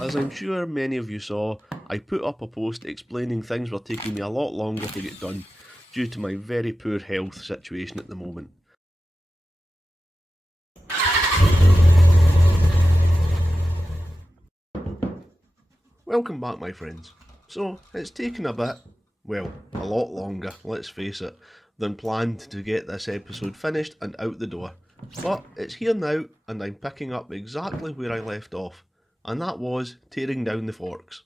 As I'm sure many of you saw, I put up a post explaining things were taking me a lot longer to get done due to my very poor health situation at the moment. Welcome back, my friends. So, it's taken a bit, well, a lot longer, let's face it, than planned to get this episode finished and out the door. But it's here now, and I'm picking up exactly where I left off, and that was tearing down the forks.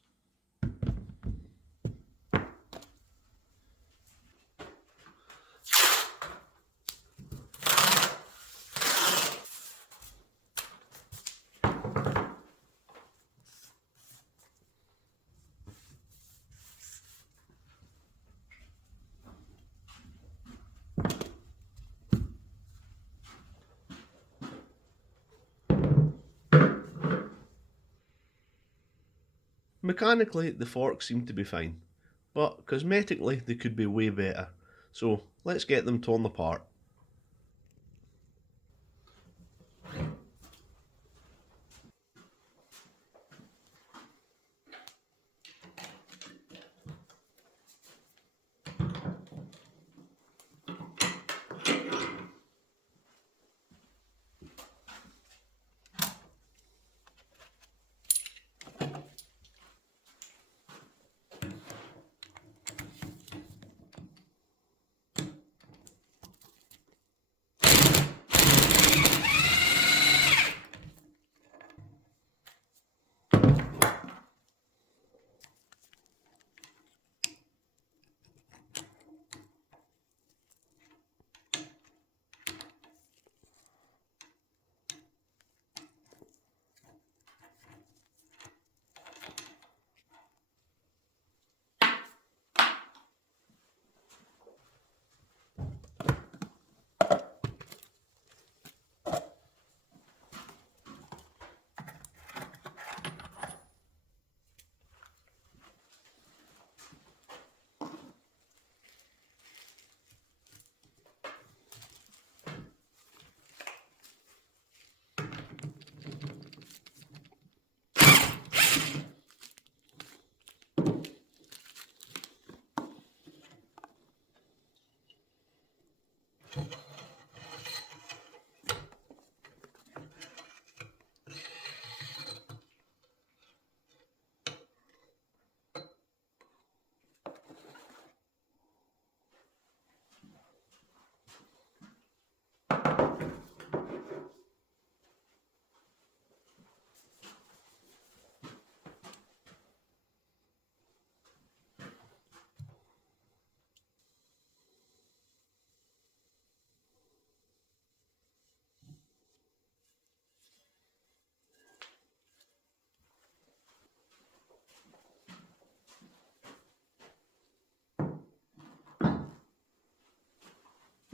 Mechanically, the forks seem to be fine, but cosmetically they could be way better, so let's get them torn apart.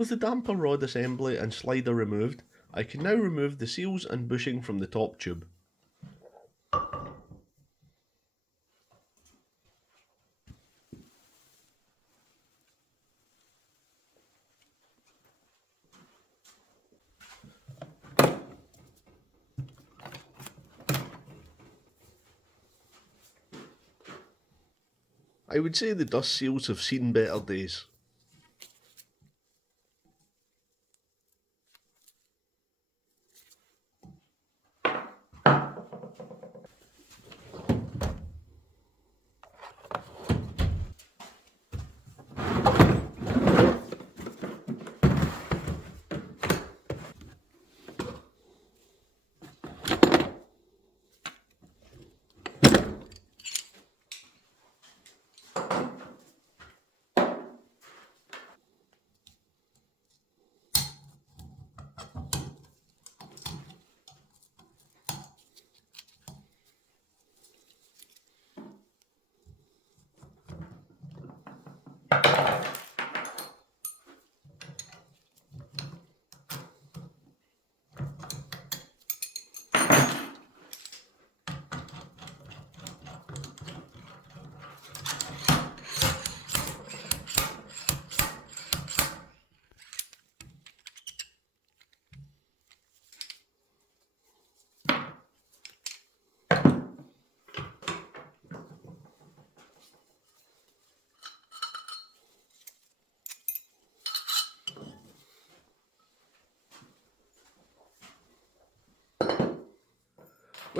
With the damper rod assembly and slider removed, I can now remove the seals and bushing from the top tube. I would say the dust seals have seen better days.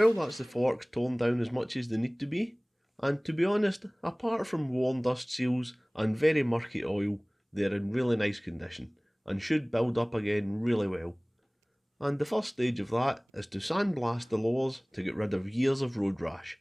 Well, that's the forks torn down as much as they need to be, and to be honest, apart from worn dust seals and very murky oil, they're in really nice condition and should build up again really well. And the first stage of that is to sandblast the lowers to get rid of years of road rash.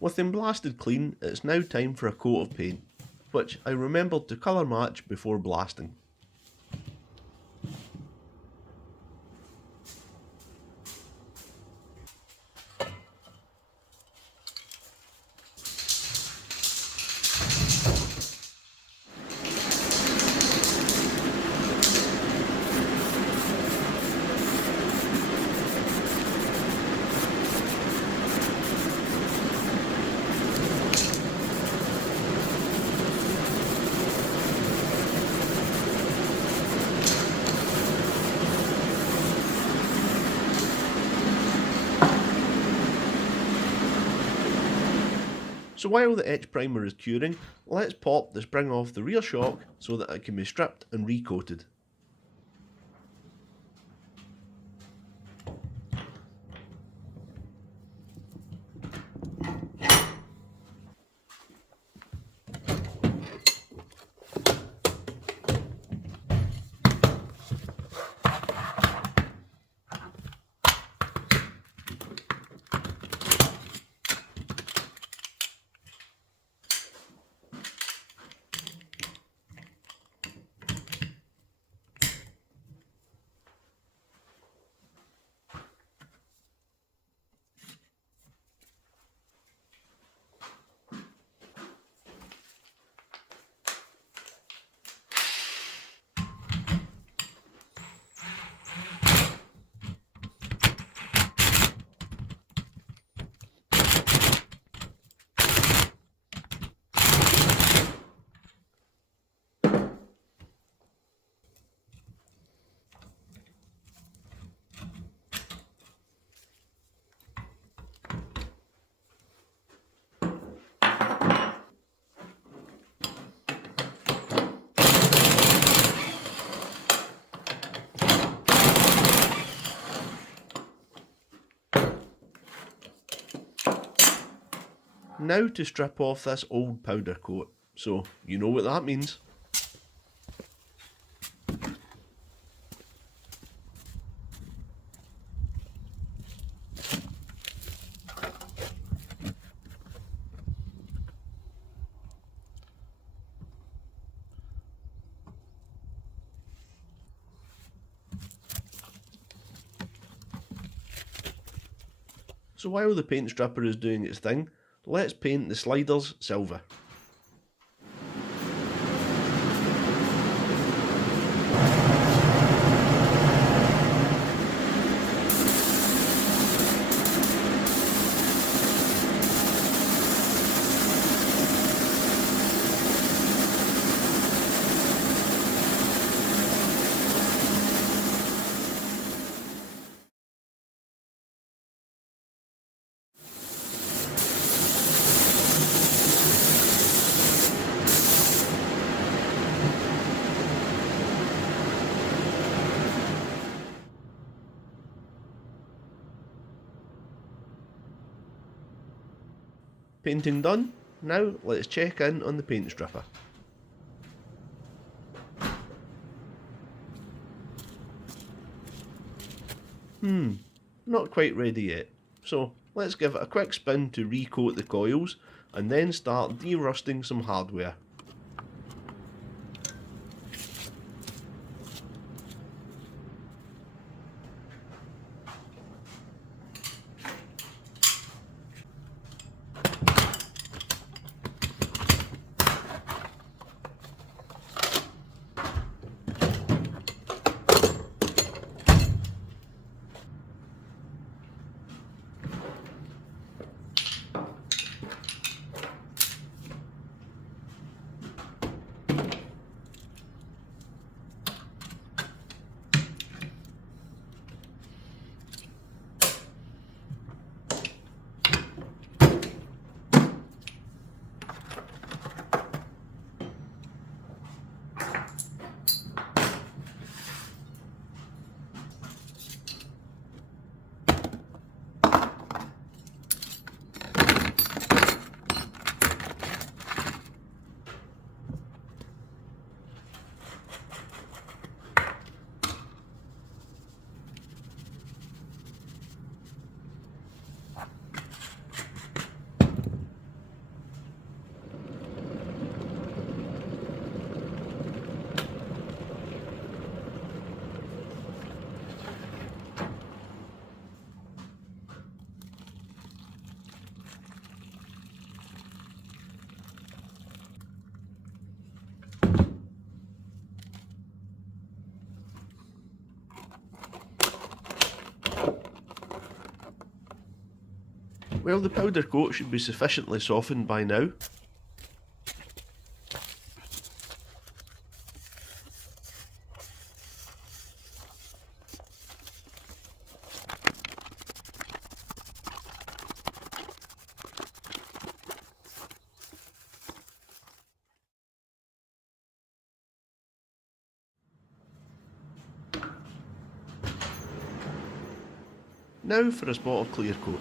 With them blasted clean, it's now time for a coat of paint, which I remembered to colour match before blasting. So while the etch primer is curing, let's pop the spring off the rear shock so that it can be stripped and recoated. Now to strip off this old powder coat, so you know what that means. So while the paint stripper is doing its thing, let's paint the sliders silver. Painting done, now let's check in on the paint stripper. Not quite ready yet, so let's give it a quick spin to recoat the coils and then start de-rusting some hardware. Well, the powder coat should be sufficiently softened by now. Now for a spot of clear coat.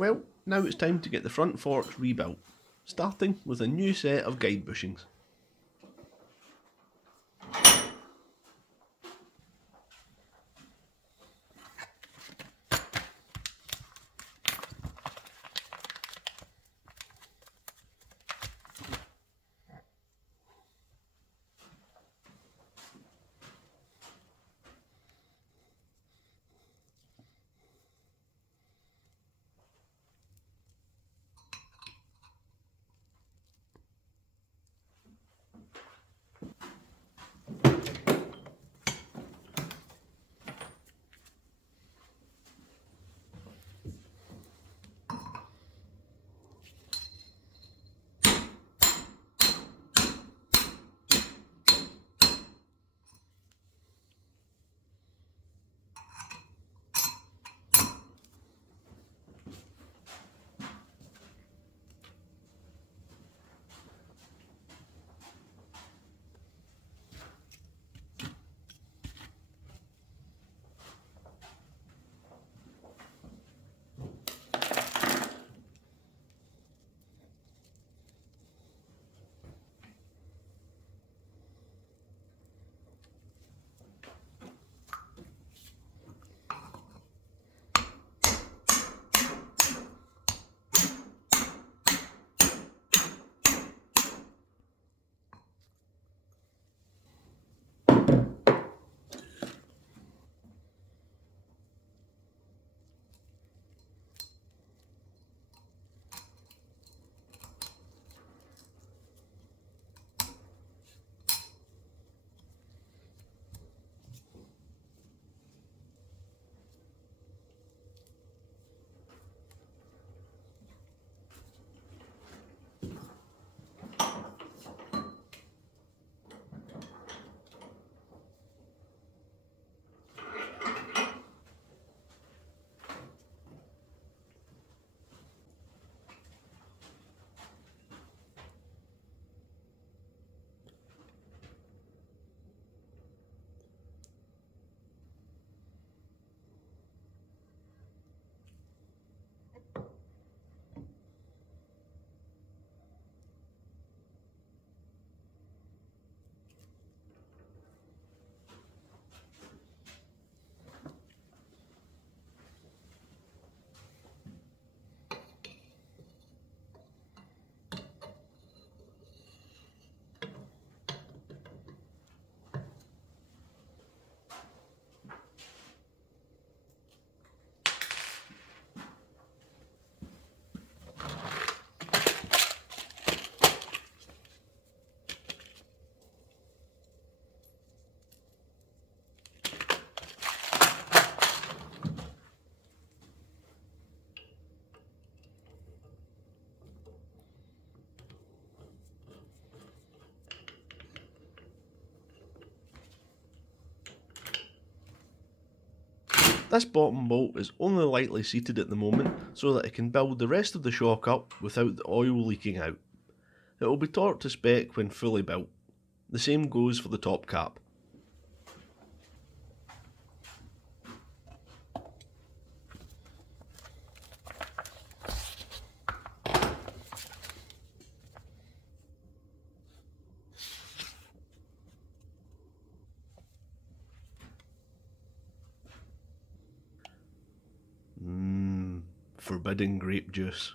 Well, now it's time to get the front forks rebuilt, starting with a new set of guide bushings. This bottom bolt is only lightly seated at the moment so that it can build the rest of the shock up without the oil leaking out. It will be torqued to spec when fully built. The same goes for the top cap. Forbidden grape juice.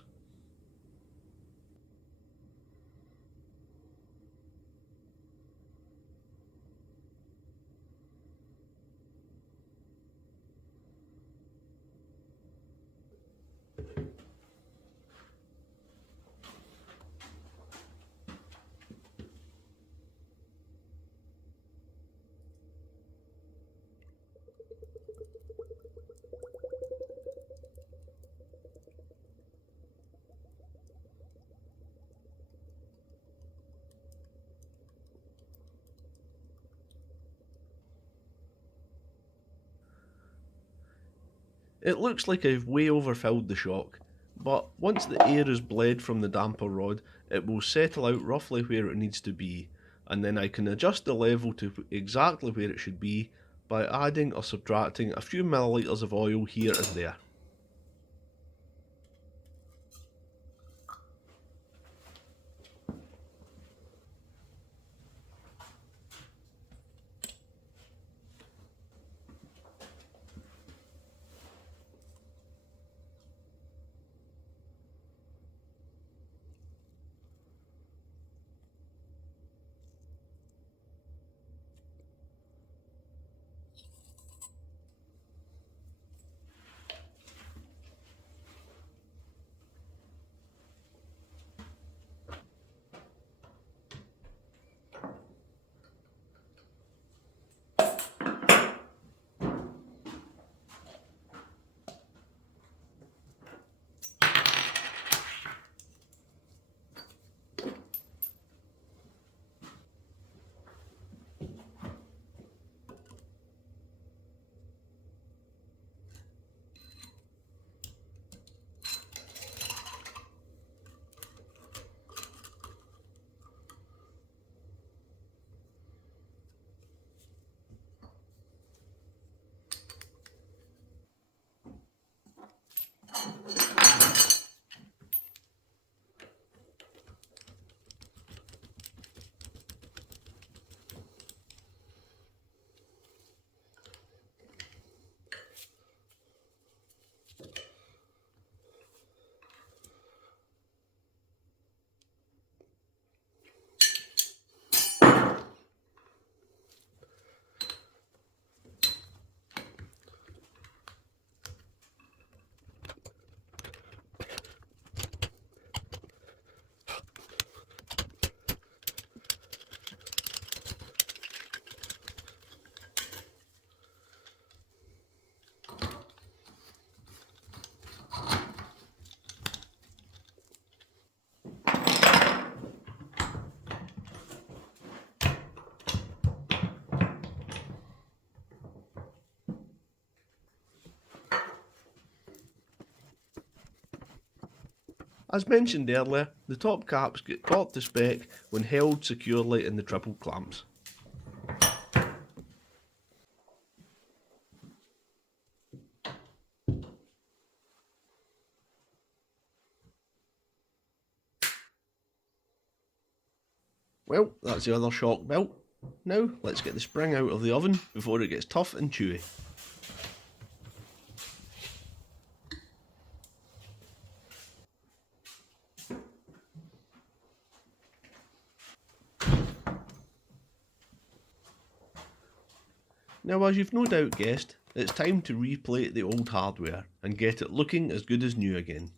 It looks like I've way overfilled the shock, but once the air is bled from the damper rod, it will settle out roughly where it needs to be, and then I can adjust the level to exactly where it should be by adding or subtracting a few millilitres of oil here and there. As mentioned earlier, the top caps get torqued to spec when held securely in the triple clamps. Well, that's the other shock built. Now let's get the spring out of the oven before it gets tough and chewy. Now, as you've no doubt guessed, it's time to replate the old hardware and get it looking as good as new again.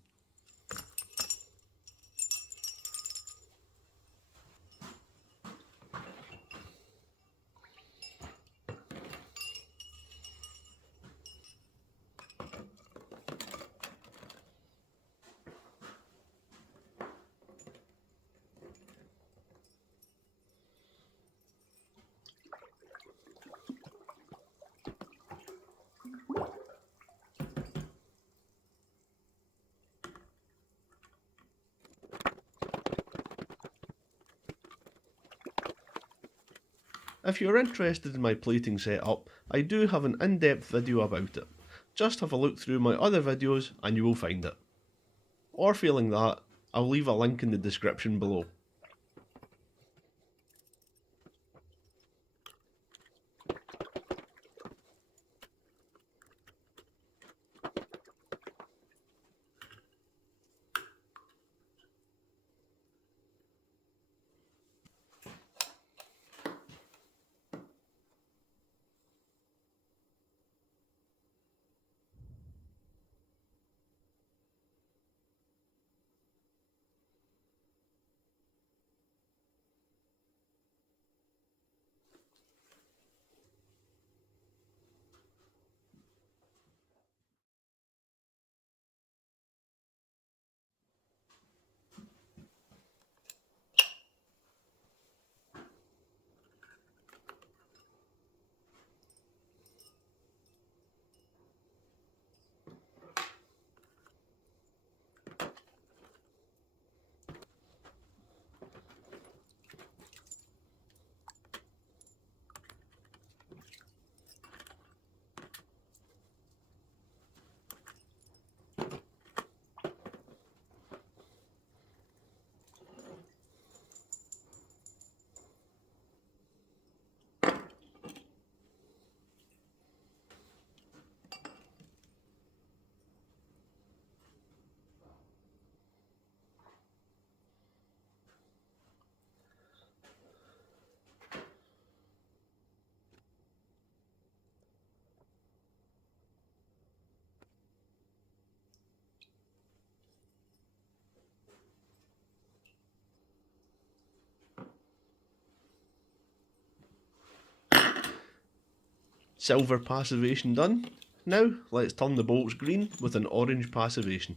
If you're interested in my plating setup, I do have an in-depth video about it. Just have a look through my other videos and you will find it. Or failing that, I'll leave a link in the description below. Silver passivation done. Now let's turn the bolts green with an orange passivation.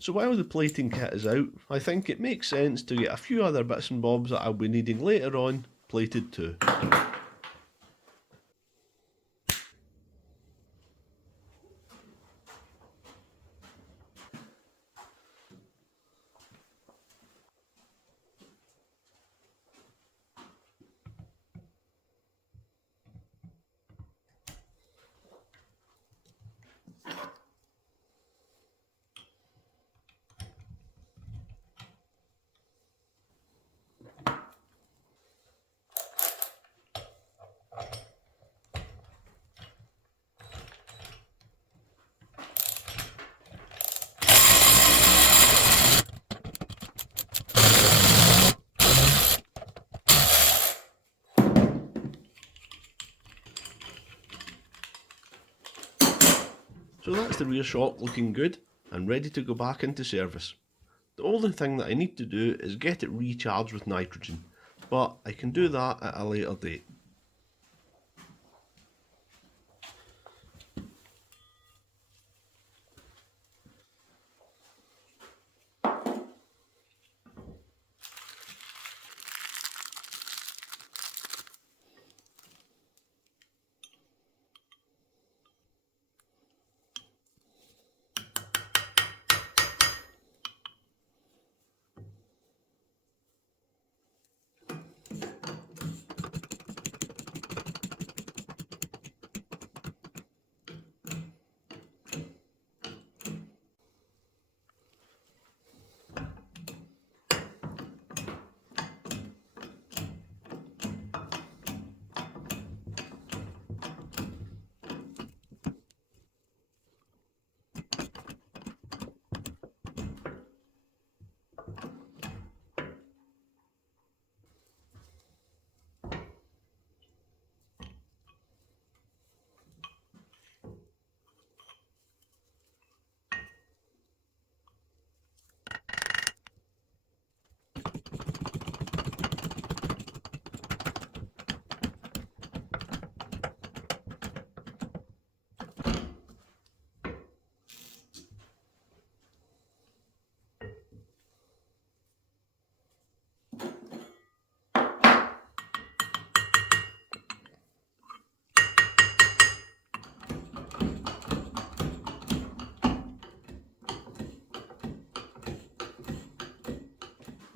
So while the plating kit is out, I think it makes sense to get a few other bits and bobs that I'll be needing later on plated too. So that's the rear shock looking good and ready to go back into service. The only thing that I need to do is get it recharged with nitrogen, but I can do that at a later date.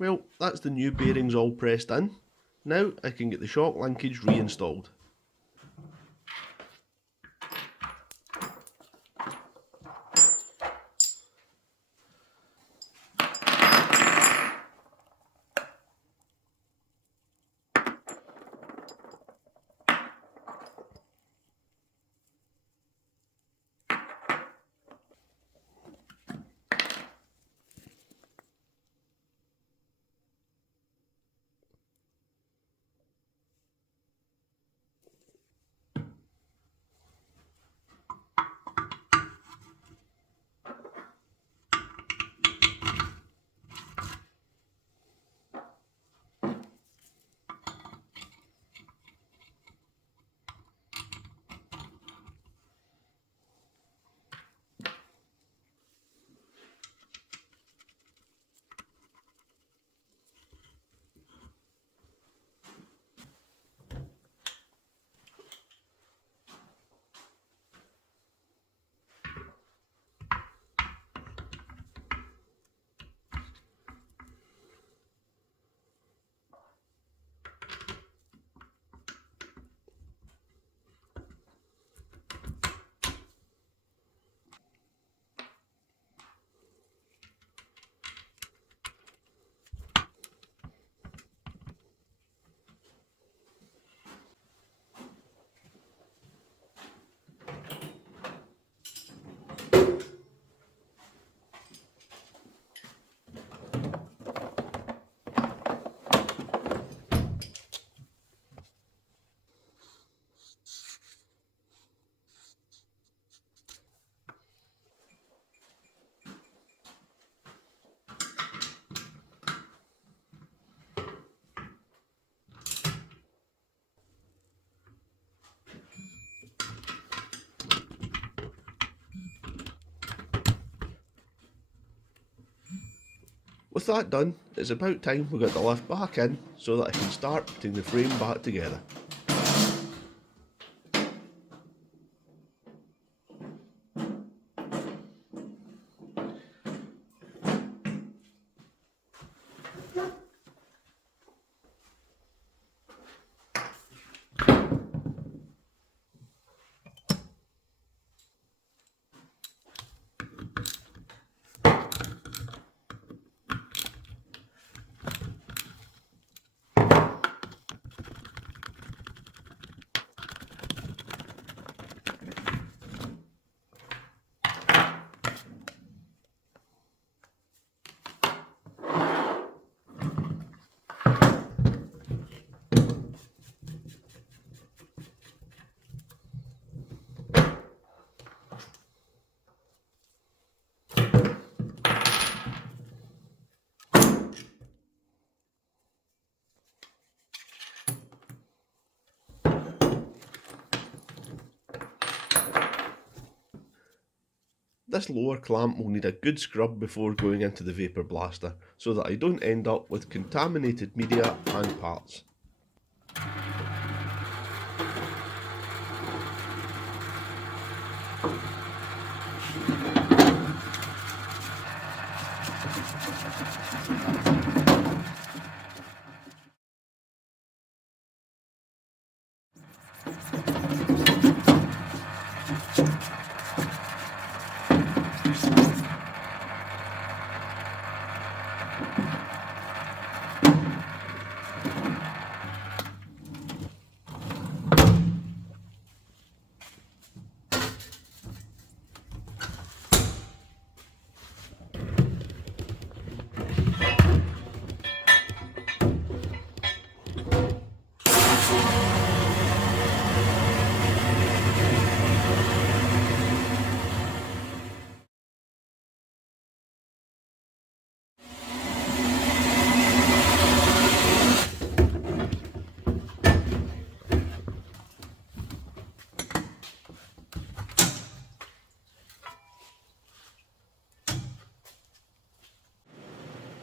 Well, that's the new bearings all pressed in. Now I can get the shock linkage reinstalled. With that done, it's about time we got the lift back in so that I can start putting the frame back together. This lower clamp will need a good scrub before going into the vapour blaster so that I don't end up with contaminated media and parts.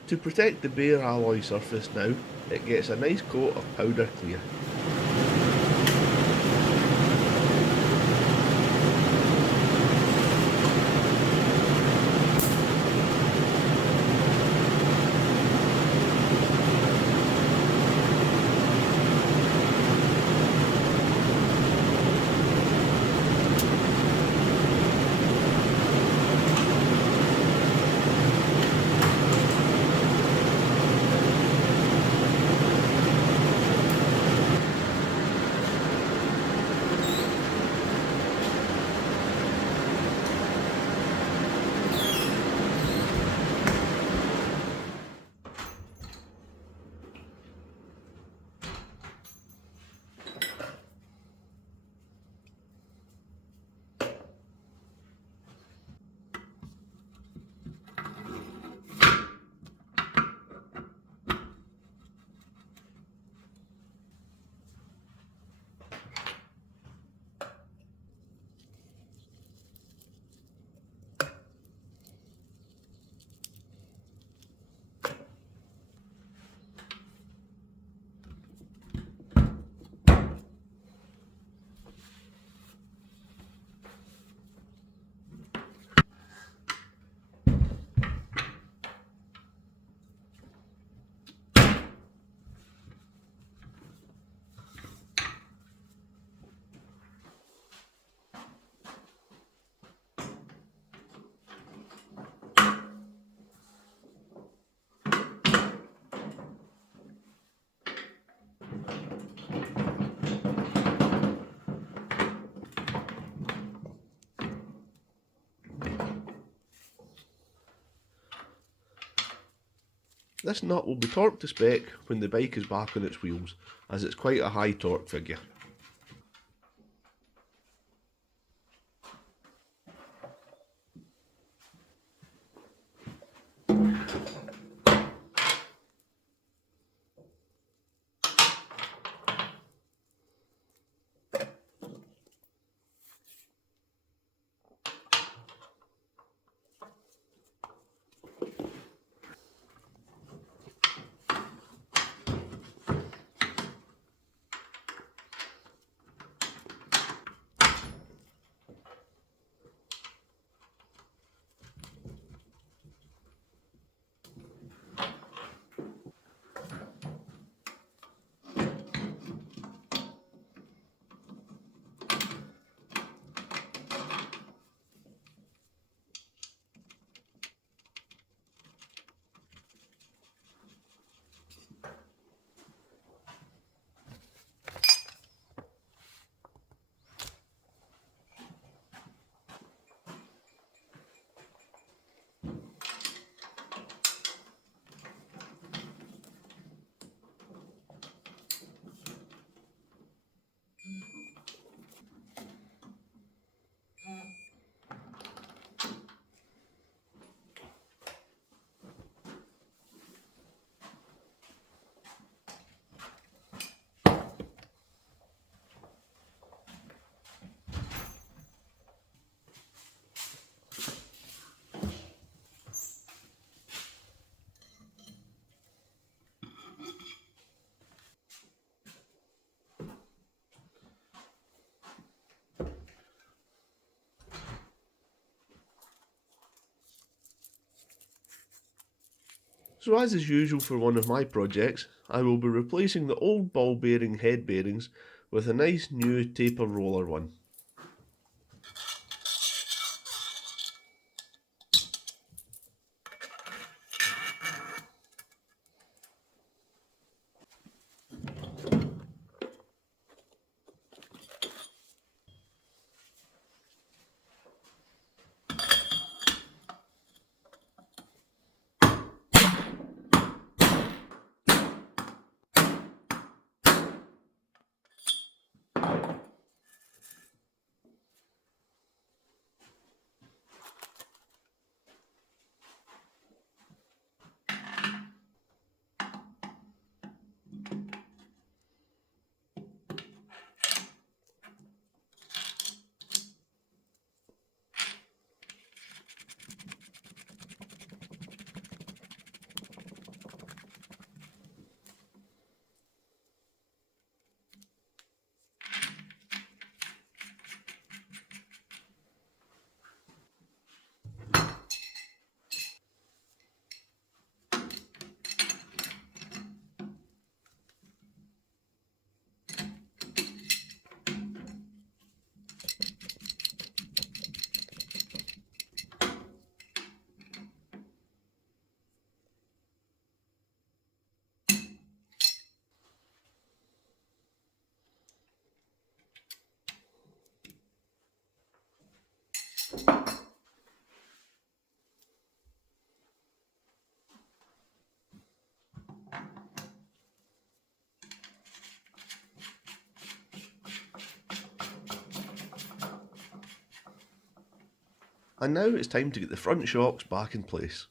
To protect the bare alloy surface now, it gets a nice coat of powder clear. This nut will be torqued to spec when the bike is back on its wheels, as it's quite a high torque figure. So as is usual for one of my projects, I will be replacing the old ball bearing head bearings with a nice new taper roller one. And now it's time to get the front shocks back in place.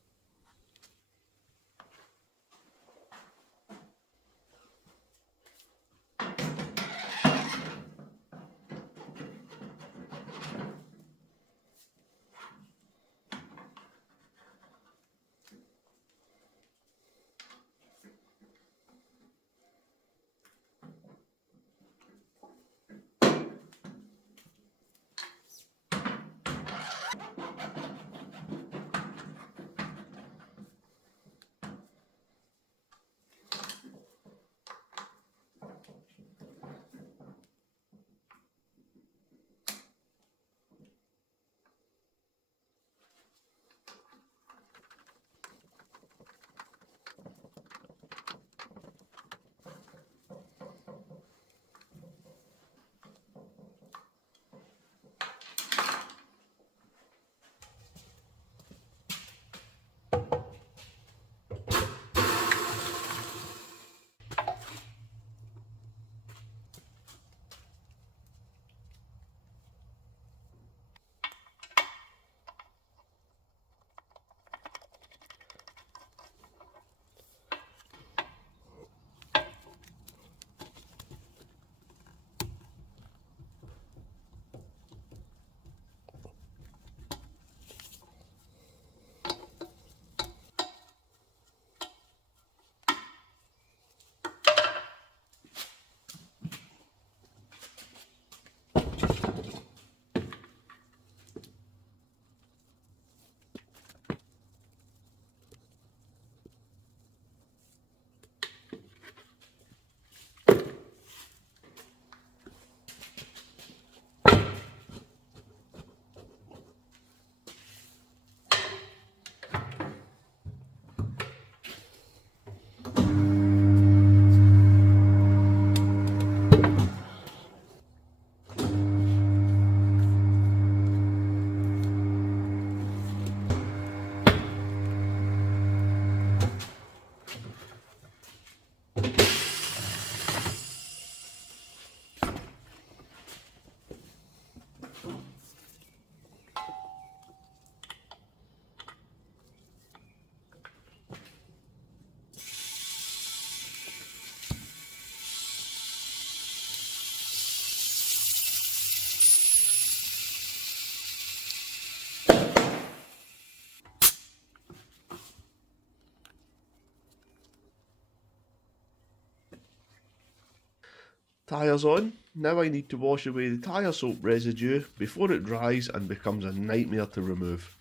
Tyres on. Now I need to wash away the tyre soap residue before it dries and becomes a nightmare to remove.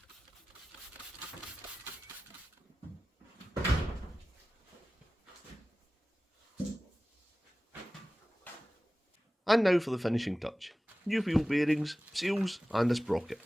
And now for the finishing touch. New wheel bearings, seals and a sprocket.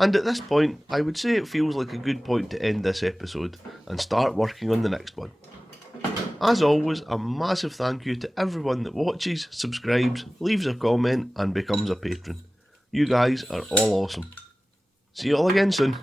And at this point, I would say it feels like a good point to end this episode and start working on the next one. As always, a massive thank you to everyone that watches, subscribes, leaves a comment and becomes a patron. You guys are all awesome. See you all again soon.